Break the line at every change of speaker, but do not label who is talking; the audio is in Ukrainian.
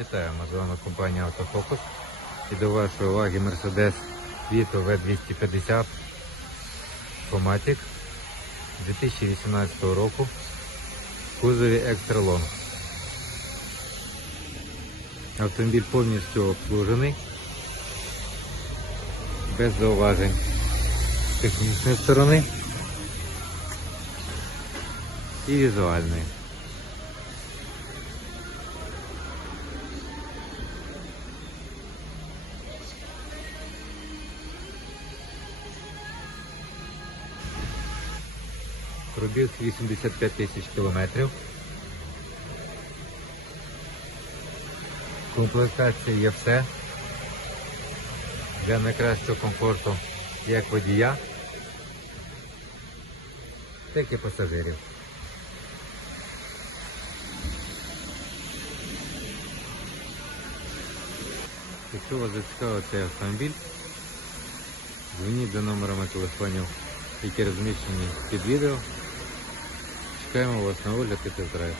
Вітаємо з вами компанія Автофокус. І до вашої уваги Mercedes Vito V250 Comatic 2018 року в кузові Long. Автомобіль повністю обслужений, без зауважень з технічної сторони і візуальної. Пробіг 85 тисяч кілометрів. Комплектація є все для найкращого комфорту як водія, так і пасажирів. Якщо вас зацікавив цей автомобіль, дзвоніть до номерами телефонів, які розміщені під відео. Чекаємо вас на огляд і тест-драйв.